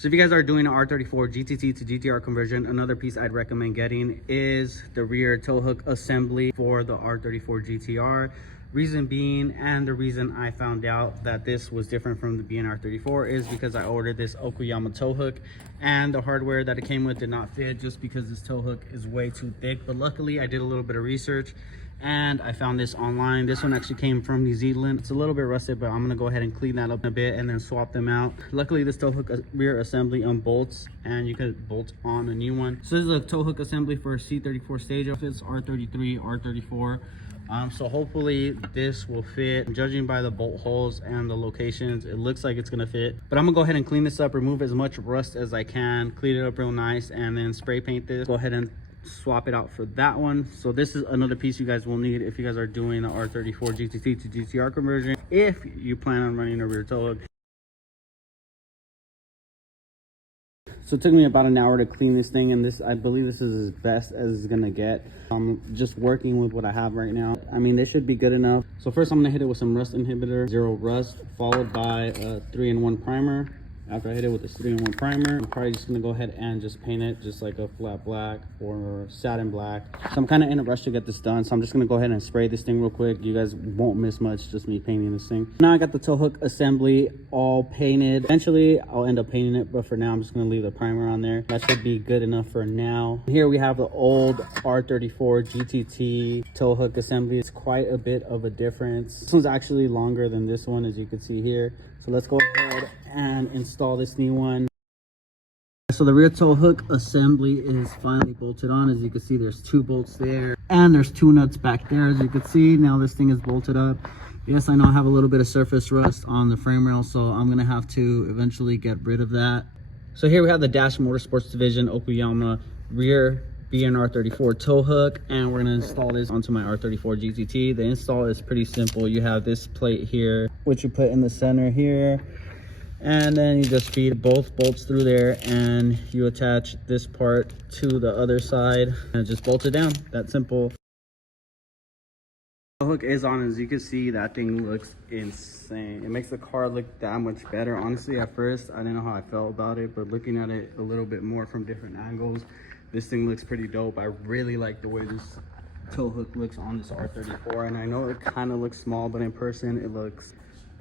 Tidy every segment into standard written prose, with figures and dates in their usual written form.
So if you guys are doing an R34 GTT to GTR conversion, another piece I'd recommend getting is the rear tow hook assembly for the R34 GTR. Reason being, and the reason I found out that this was different from the BNR34 is because I ordered this Okuyama tow hook and the hardware that it came with did not fit just because this tow hook is way too thick. But luckily I did a little bit of research and I found this online. This one actually came from New Zealand. It's a little bit rusted, but I'm gonna go ahead and clean that up a bit and then swap them out. Luckily this tow hook rear assembly unbolts and you could bolt on a new one. So this is a tow hook assembly for a C34 stage. It's R33, R34. So hopefully this will fit. Judging by the bolt holes and the locations, it looks like it's gonna fit. But I'm gonna go ahead and clean this up, remove as much rust as I can, clean it up real nice, and then spray paint this. Go ahead and swap it out for that one. So this is another piece you guys will need if you guys are doing the R34 GTT to GTR conversion, if you plan on running a rear tow hook. So it took me about an hour to clean this thing, and I believe this is as best as it's gonna get. I'm just working with what I have right now. I mean, this should be good enough. So first I'm gonna hit it with some rust inhibitor, 0 rust, followed by a 3-in-1 primer. After I hit it with this 3-in-1 primer, I'm probably just gonna go ahead and just paint it just like a flat black or satin black. So I'm kind of in a rush to get this done, so I'm just gonna go ahead and spray this thing real quick. You guys won't miss much, just me painting this thing. Now I got the tow hook assembly all painted. Eventually I'll end up painting it, but for now I'm just gonna leave the primer on there. That should be good enough for now. Here we have the old R34 GTT tow hook assembly. It's quite a bit of a difference. This one's actually longer than this one, as you can see here. So let's go ahead and install this new one. So the rear tow hook assembly is finally bolted on. As you can see, there's 2 bolts there and there's 2 nuts back there. As you can see, now this thing is bolted up. Yes, I know I have a little bit of surface rust on the frame rail, so I'm gonna have to eventually get rid of that. So here we have the Dash Motorsports Division Okuyama rear BNR34 tow hook, and we're gonna install this onto my R34 GTT. The install is pretty simple. You have this plate here, which you put in the center here, and then you just feed both bolts through there, and you attach this part to the other side and just bolt it down. That simple. The hook is on. As you can see, that thing looks insane. It makes the car look that much better. Honestly, at first I didn't know how I felt about it, but looking at it a little bit more from different angles, this thing looks pretty dope. I really like the way this tow hook looks on this R34, and I know it kind of looks small, but in person it looks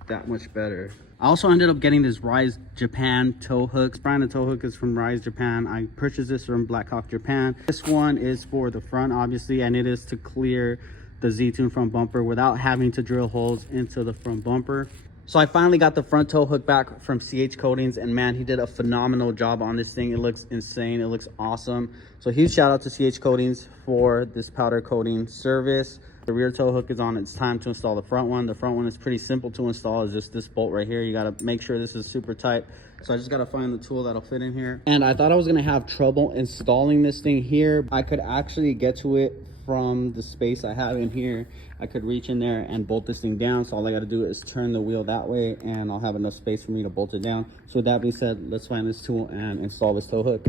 that much better. I also ended up getting this Rize Japan tow hook. This brand of tow hook is from Rize Japan. I purchased this from Blackhawk Japan. This one is for the front, obviously, and it is to clear the Z-Tune front bumper without having to drill holes into the front bumper. So I finally got the front tow hook back from CH Coatings, and man, he did a phenomenal job on this thing. It looks insane. It looks awesome. So huge shout out to CH Coatings for this powder coating service. The rear tow hook is on. It's time to install the front one. The front one is pretty simple to install. It's just this bolt right here. You got to make sure this is super tight. So I just got to find the tool that'll fit in here. And I thought I was going to have trouble installing this thing here. I could actually get to it from the space I have in here. I could reach in there and bolt this thing down. So all I got to do is turn the wheel that way, and I'll have enough space for me to bolt it down. So with that being said, let's find this tool and install this tow hook.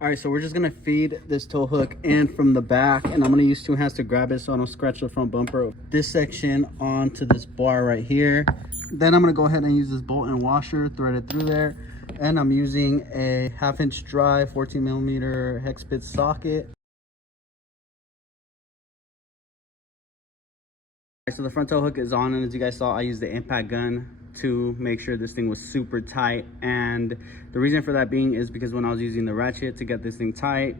All right, so we're just gonna feed this tow hook in from the back, and I'm gonna use 2 hands to grab it so I don't scratch the front bumper. This section onto this bar right here. Then I'm gonna go ahead and use this bolt and washer, thread it through there. And I'm using a 1/2-inch dry 14mm hex bit socket. So the front tow hook is on, and as you guys saw, I used the impact gun to make sure this thing was super tight. And the reason for that being is because when I was using the ratchet to get this thing tight,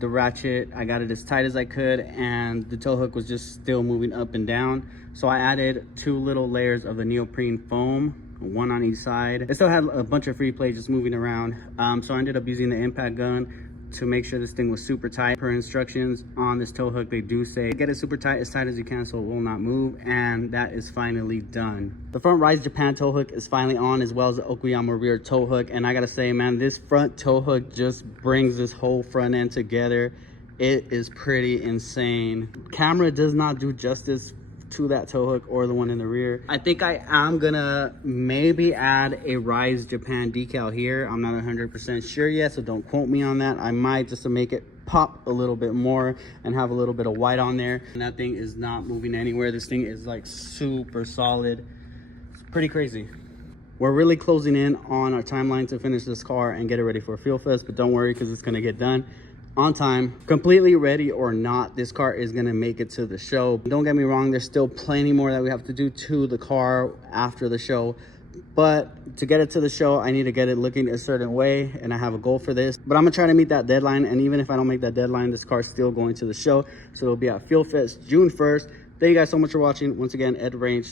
the ratchet, I got it as tight as I could, and the tow hook was just still moving up and down. So I added 2 little layers of the neoprene foam, 1 on each side. It still had a bunch of free play just moving around. So I ended up using the impact gun to make sure this thing was super tight. Per instructions on this tow hook, they do say get it super tight, as tight as you can so it will not move, and that is finally done. The front Rize Japan tow hook is finally on, as well as the Okuyama rear tow hook, and I gotta say, man, this front tow hook just brings this whole front end together. It is pretty insane. Camera does not do justice to that tow hook or the one in the rear. I think I am gonna maybe add a Rize Japan decal here. I'm not 100% sure yet, so don't quote me on that. I might, just to make it pop a little bit more and have a little bit of white on there. And that thing is not moving anywhere. This thing is like super solid. It's pretty crazy. We're really closing in on our timeline to finish this car and get it ready for Fuel Fest, but don't worry, because it's going to get done on time. Completely ready or not, this car is going to make it to the show. Don't get me wrong, there's still plenty more that we have to do to the car after the show, but to get it to the show, I need to get it looking a certain way, and I have a goal for this. But I'm gonna try to meet that deadline, and even if I don't make that deadline, this car is still going to the show. So it'll be at Fuel Fest June 1st. Thank you guys so much for watching. Once again, Ed Range.